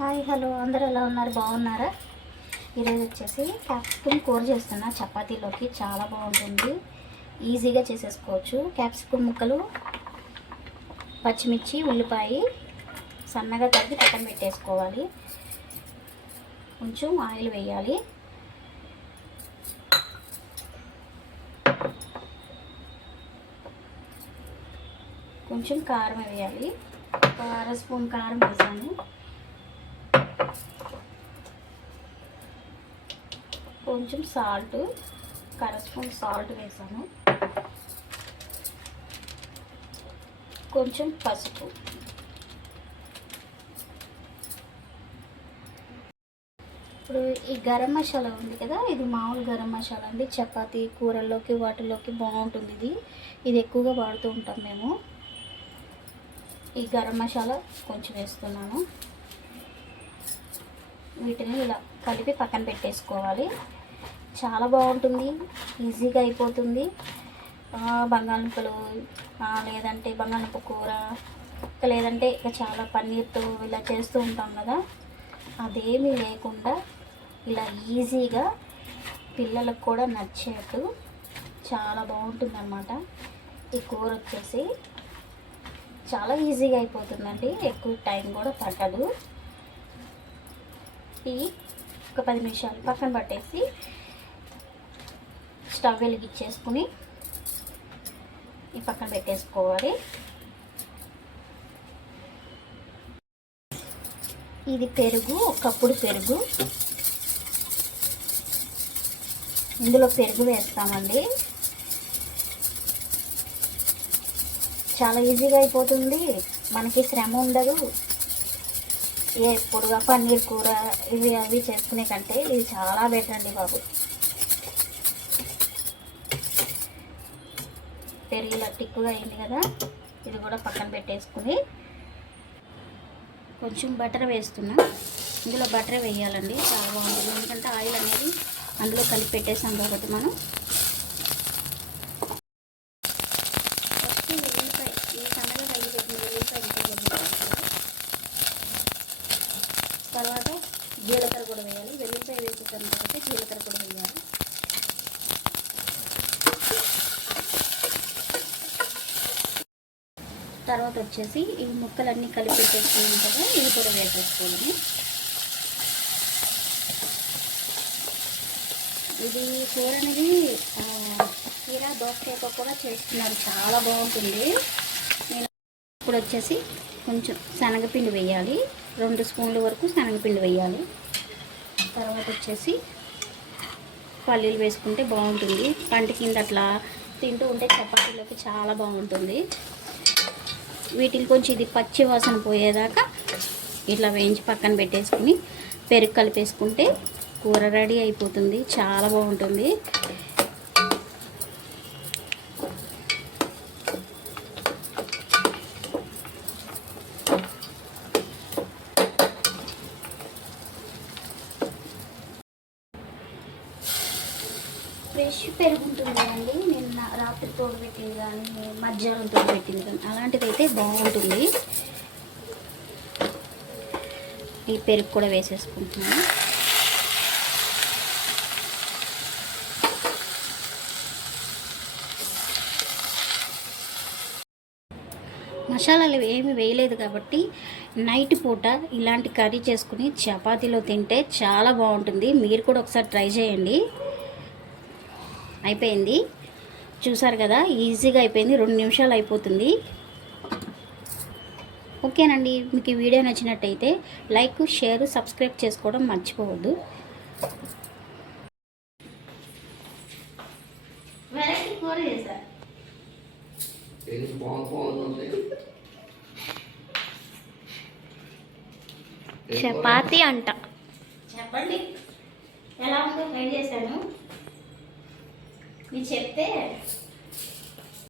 Hi hello. అందరు ఎలా ఉన్నారు? బాగున్నారా? ఈరోజు వచ్చేసి క్యాప్సికమ్ కూర చేస్తున్నా. చపాతీలోకి చాలా బాగుంటుంది. ఈజీగా చేసేసుకోవచ్చు. క్యాప్సికమ్ ముక్కలు పచ్చిమిర్చి ఉల్లిపాయ సన్నగా తగ్గి పక్కన పెట్టేసుకోవాలి. కొంచెం ఆయిల్ వేయాలి. కొంచెం కారం వేయాలి. ఒక అర స్పూన్ కారం వేసాను. కొంచెం సాల్ట్ కరస్పూన్ సాల్ట్ వేసాను. కొంచెం పసుపు. ఇప్పుడు ఈ గరం మసాలా ఉంది కదా ఇది మామూలు గరం మసాలా అండి. చపాతీ కూరల్లోకి వాటిల్లోకి బాగుంటుంది ఇది. ఇది ఎక్కువగా వాడుతూ ఉంటాం మేము. ఈ గరం మసాలా కొంచెం వేస్తున్నాను. వీటిని ఇలా కలిపి పక్కన పెట్టేసుకోవాలి. చాలా బాగుంటుంది. ఈజీగా అయిపోతుంది. ఆ, బంగాళదుంపలు లేదంటే బంగాళదుంప కూర ఇంకా లేదంటే ఇక చాలా పన్నీర్తో ఇలా చేస్తూ ఉంటాం కదా. అదేమీ లేకుండా ఇలా ఈజీగా పిల్లలకు కూడా నచ్చేట్టు చాలా బాగుంటుంది అన్నమాట ఈ కూర వచ్చేసి చాలా ఈజీగా అయిపోతుందండి. ఎక్కువ టైం కూడా పట్టదు. ఈ ఒక పది నిమిషాలు పక్కన పట్టేసి స్టవ్ వెలిగించేసుకుని ఈ పక్కన పెట్టేసుకోవాలి. ఇది పెరుగు ఒకప్పుడు పెరుగు. ఇందులో పెరుగు వేస్తామండి. చాలా ఈజీగా అయిపోతుంది. మనకి శ్రమ ఉండదు. ఏ పొడుగా పన్నీర్ కూర ఇవి అవి చేసుకునే కంటే ఇది చాలా బెటర్ అండి బాబు. పెరుగు ఇలా టిక్కుగా అయింది కదా ఇది కూడా పక్కన పెట్టేసుకుని కొంచెం బటర్ వేస్తున్నా. ఇందులో బటర్ వేయాలండి చాలా బాగుంటుంది. ఎందుకంటే ఆయిల్ అనేది అందులో కలిపి పెట్టేసాం కాబట్టి మనం. ఫస్ట్ ఈ తర్వాత జీలకర్ర కూడా వేయాలి. వెల్లుల్లిపాయ వేసేసాం కాబట్టి జీలకర్ర కూడా వేయాలి. తర్వాత వచ్చేసి ఈ ముక్కలన్నీ కలిపి పెట్టేసుకున్నాం కదా ఇవి కూడా వేసేసుకోవాలి. ఇది కూర అనేది ఆ, కీర దోసకాయతో కూడా చేస్తున్నారు. చాలా బాగుంటుంది. నేను ఇప్పుడు వచ్చేసి కొంచెం శనగపిండి వేయాలి. రెండు స్పూన్ల వరకు శనగపిండి వేయాలి. తర్వాత వచ్చేసి పల్లీలు వేసుకుంటే బాగుంటుంది. పంట కింద అట్లా తింటూ ఉంటే చపాతీలోకి చాలా బాగుంటుంది. వీటిని కొంచెం ఇది పచ్చి వాసన పోయేదాకా ఇట్లా వేయించి పక్కన పెట్టేసుకుని పెరుగు కలిపేసుకుంటే కూర రెడీ అయిపోతుంది. చాలా బాగుంటుంది. ఫ్రెష్ పెరుగుంటుంది కదండి. రాత్రి తోడబెట్టింది కానీ మధ్యాహ్నం తోడబెట్టింది కానీ అలాంటిది అయితే బాగుంటుంది. ఈ పెరుగు కూడా వేసేసుకుంటున్నాను. మసాలాలు ఏమి వేయలేదు కాబట్టి నైట్ పూట ఇలాంటి కర్రీ చేసుకుని చపాతీలో తింటే చాలా బాగుంటుంది. మీరు కూడా ఒకసారి ట్రై చేయండి. అయిపోయింది. చూసారు కదా ఈజీగా అయిపోయింది రెండు నిమిషాలు అయిపోతుంది. ఓకేనండి మీకు ఈ వీడియో నచ్చినట్టయితే లైక్ షేర్ సబ్స్క్రైబ్ చేసుకోవడం మర్చిపోవద్దు. చపాతి అంట. చెప్పండి ఎలా ఉందో ట్రై చేశాను. మీరు చెప్తే